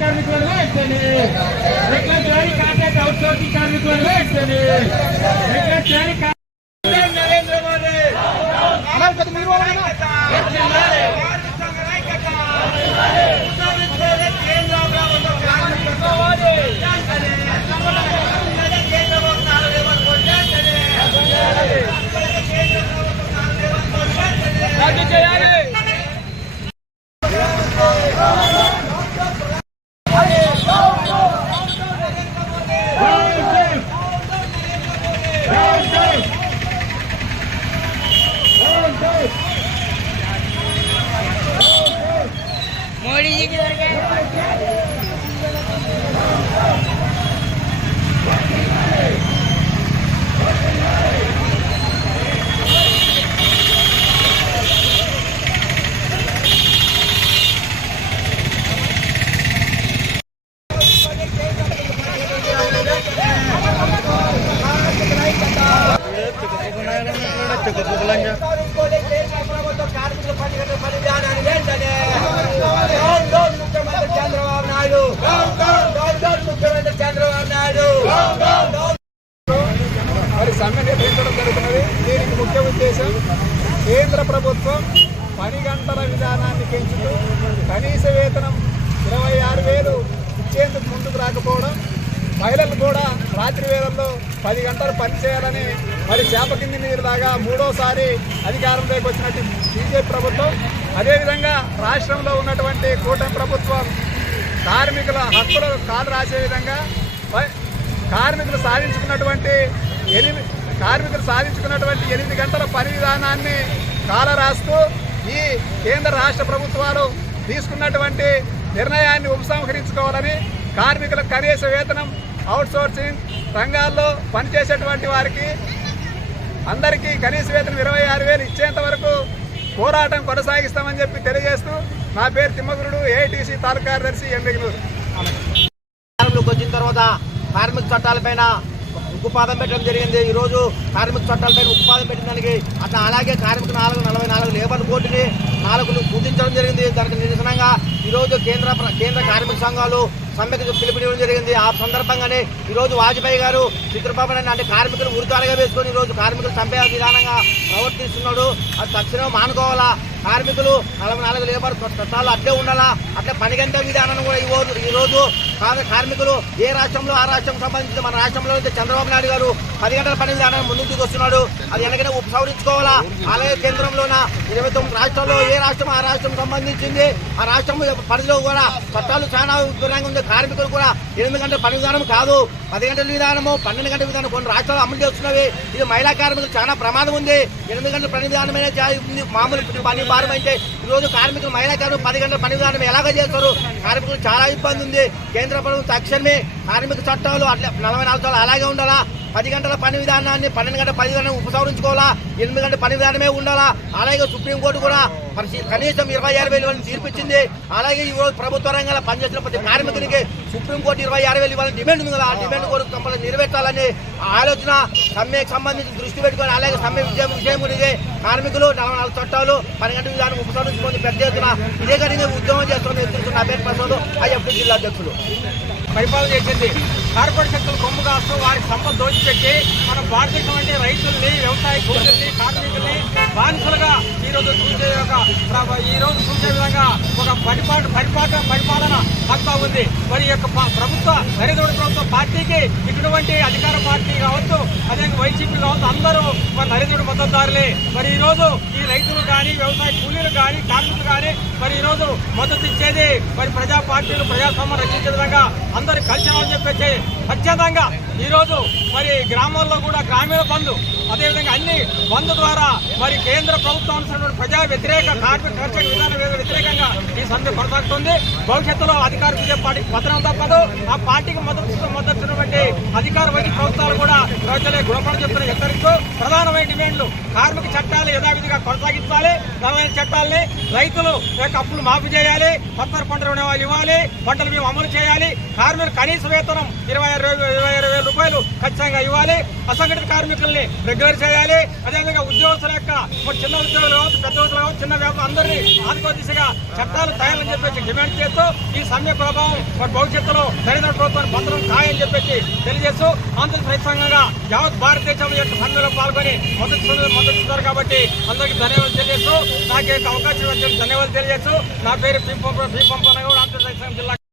కార్మికులను వేస్తేనే రెగ్యులర్ చేయాలి కాంట్రాక్ట్ అవుట్ సోర్సింగ్ కార్మికులను వేస్తేనే రద్దు చంద్రబాబు నాయుడు ముఖ్యమంత్రి చంద్రబాబు నాయుడు మరి సమ్మె నిర్వహించడం జరుగుతున్నది. దీనికి ముఖ్య ఉద్దేశం కేంద్ర ప్రభుత్వం పని గంటల విధానాన్ని పెంచుతూ కనీస వేతనం ఇరవై ఆరు వేలు ఇచ్చేందుకు ముందుకు రాకపోవడం మహిళలు కూడా రాత్రి వేళల్లో పది గంటలు పనిచేయాలని మరి చేప కింది నీరులాగా మూడోసారి అధికారంలోకి వచ్చినట్టు బీజేపీ ప్రభుత్వం. అదేవిధంగా రాష్ట్రంలో ఉన్నటువంటి కూటమి ప్రభుత్వం కార్మికుల హక్కులు కాలు రాసే విధంగా కార్మికులు సాధించుకున్నటువంటి ఎనిమిది కార్మికులు సాధించుకున్నటువంటి ఎనిమిది గంటల పని విధానాన్ని కాలరాస్తూ ఈ కేంద్ర రాష్ట్ర ప్రభుత్వాలు తీసుకున్నటువంటి నిర్ణయాన్ని ఉపసంహరించుకోవాలని కార్మికుల కనీస వేతనం అవుట్ సోర్సింగ్ రంగాల్లో పనిచేసేటువంటి వారికి అందరికీ కనీస వేతనం ఇరవై ఆరు వేలు ఇచ్చేంత వరకు పోరాటం కొనసాగిస్తామని చెప్పి తెలియజేస్తూ నా పేరు తిమ్మగురుడు ఏటీసీ తాలూకా కార్యదర్శి ఎంబెగనూరు వచ్చిన తర్వాత కార్మిక చట్టాలపైన ఉక్కుపాదం పెట్టడం జరిగింది. ఈరోజు కార్మిక చట్టాలపైన ఉక్కుపాదం పెట్టిన దానికి అట్లా అలాగే కార్మిక నాలుగు నలభై నాలుగు లేబర్ కోర్టుని నాలుగును పూజించడం జరిగింది. దానికి నిరసనంగా ఈరోజు కేంద్ర కేంద్ర కార్మిక సంఘాలు సమ్మెకు పిలుపునివ్వడం జరిగింది. ఆ సందర్భంగానే ఈ రోజు వాజ్పేయి గారు చిత్రబాబు అంటే కార్మికులు ఉరితాలుగా వేసుకొని ఈరోజు కార్మికులు చంపే విధానంగా ప్రవర్తిస్తున్నాడు. అది తక్షణం మానుకోవాలా? కార్మికులు నలభై నాలుగు లేబర్ చట్టాలు అట్లే ఉండాలా? అట్లే పనిగంట విధానం కూడా ఈ రోజు ఈ రోజు కార్మికులు ఏ రాష్ట్రంలో ఆ రాష్ట్రం సంబంధించి మన రాష్ట్రంలో అయితే చంద్రబాబు నాయుడు గారు పది గంటల పని విధానం ముందుకు తీసుకొస్తున్నాడు. అది వెనకనే ఉపసంహరించుకోవాలా అలాగే కేంద్రంలోన? ఇరవై తొమ్మిది రాష్ట్రాల్లో ఏ రాష్ట్రం ఆ రాష్ట్రం సంబంధించింది. ఆ రాష్ట్రం పరిధిలో కూడా చట్టాలు చాలా దూరంగా ఉంది కార్మికులు కూడా ఎనిమిది గంటల పని విధానం కాదు పది గంటల విధానము పన్నెండు గంటల విధానం కొన్ని రాష్ట్రాలు అమలు చేస్తున్నవి. ఇది మహిళా కార్మికులు చాలా ప్రమాదం ఉంది. ఎనిమిది గంటల పని విధానమైన మామూలు పని భారం అయితే ఈ రోజు కార్మికులు మహిళా కార్మికులు పది గంటల పని విధానం ఎలాగ చేస్తారు. కార్మికులు చాలా ఇబ్బంది ఉంది. కేంద్ర ప్రభుత్వం తక్షణమే కార్మిక చట్టాలు అట్లా నలభై నాలుగు సార్లు అలాగే ఉండాలా? పది గంటల పని విధానాన్ని పన్నెండు గంటల పని విధానం ఉపసంహరించుకోవాలా? ఎనిమిది గంటల పని విధానమే ఉండాలా? అలాగే సుప్రీంకోర్టు కూడా కనీసం ఇరవై ఆరు వేలు తీర్పిచ్చింది. అలాగే ఈ రోజు ప్రభుత్వ రంగంలో పనిచేసిన ప్రతి కార్మికునికి సుప్రీంకోర్టు ఇరవై ఆరు వేలు ఇవ్వాలని డిమాండ్ ఉంది కదా ఆ డిమాండ్ కూడా కంపల్సరీ నెరవేర్చాలని ఆలోచన సమ్మెకు సంబంధించి దృష్టి పెట్టుకొని అలాగే సమ్మె విజయం విషయం గురించి కార్మికులు నలభై నాలుగు చట్టాలు పని గంటల విధానం ఉపసంహరించుకొని పెద్ద ఎత్తున ఇదే కానీ ఉద్యమం చేస్తున్న ఎత్తున అభ్యర్థి పేరు ప్రసాద్ ఐఎఫ్టీ జిల్లా అధ్యక్షులు పరిపాలన చేసింది. కార్పొరేట్ శక్తులు కొమ్ము కాస్తూ వారికి సంపద దోచిపెట్టి మన భారతదేశం అంటే రైతుల్ని వ్యవసాయ కూలీల్ని కార్మికుల్ని బానిసలుగా ఈ ఈరోజు చూసే ఒక ఈరోజు ఈ రోజు చూసే విధంగా ఒక పరిపాట పరిపాట పరిపాలన హక్కు ఉంది. మరి యొక్క ప్రభుత్వ నరేంద్ర ప్రభుత్వ పార్టీకి ఇటువంటి అధికార పార్టీ కావచ్చు అదే వైసీపీ కావచ్చు అందరూ మరి నరేంద్రుడి మద్దతుదారులే. మరి ఈ రోజు ఈ రైతులు కానీ వ్యవసాయ కూలీలు కానీ కార్మికులు కానీ మరి ఈ రోజు మద్దతు ఇచ్చేది మరి ప్రజా పార్టీలు ప్రజాస్వామ్యం రక్షించే విధంగా అందరూ కలిసి అని చెప్పేసి ఖచ్చితంగా ఈ రోజు మరి గ్రామాల్లో కూడా గ్రామీణ బంధు అదేవిధంగా అన్ని బంధు ద్వారా మరి కేంద్ర ప్రభుత్వం ప్రజా వ్యతిరేక కార్మిక కర్షక విధానం వ్యతిరేకంగా ఈ సమ్మె కొనసాగుతుంది. భవిష్యత్తులో అధికార బీజేపీ పార్టీకి పతనం తప్పదు. ఆ పార్టీకి మద్దతు మద్దతున్నటువంటి అధికార వైద్య ప్రభుత్వాలు కూడా ప్రజలే గుణపడ చెప్తున్న హెచ్చరిస్తూ ప్రధానమైన డిమాండ్లు కార్మిక చట్టాలు యథావిధిగా కొనసాగించాలి. నలభై చట్టాలని రైతులు యొక్క అప్పులు మాఫీ చేయాలి. పత్తర పంటలు రుణాలు ఇవ్వాలి. పంటలు మేము అమలు చేయాలి. కార్మికులు కనీస వేతనం ఇరవై ఆరు వేలు- ఇరవై ఆరు వేల రూపాయలు ఖచ్చితంగా ఇవ్వాలి. అసంఘటిత కార్మికుల్ని రెగ్యులర్ చేయాలి. అదేవిధంగా ఉద్యోగస్తుల యొక్క చిన్న ఉద్యోగులు కావచ్చు పెద్ద ఉద్యోగులు కావచ్చు చిన్న వ్యాపారం అందరినీ ఆదుకో దిశగా చట్టాలు తయారని చెప్పేసి డిమాండ్ చేస్తూ ఈ సమ్మె ప్రభావం మరి భవిష్యత్తులో నరేంద్ర ప్రభుత్వాన్ని బంధనం ఖాయని చెప్పేసి తెలియజేస్తూ ఆంధ్రప్రదేశ్ సంఘంగా యావత్ భారతదేశం యొక్క సమ్మెలో పాల్గొని మద్దతు మద్దతు కాబట్టి అందరికీ ధన్యవాదాలు తెలియజేస్తూ నాకు అవకాశం ఇచ్చినందుకు ధన్యవాదాలు తెలియజేస్తూ నా పేరు పీ పంప పీ పంపనగౌడ్ ఆంధ్రప్రదేశ్ జిల్లా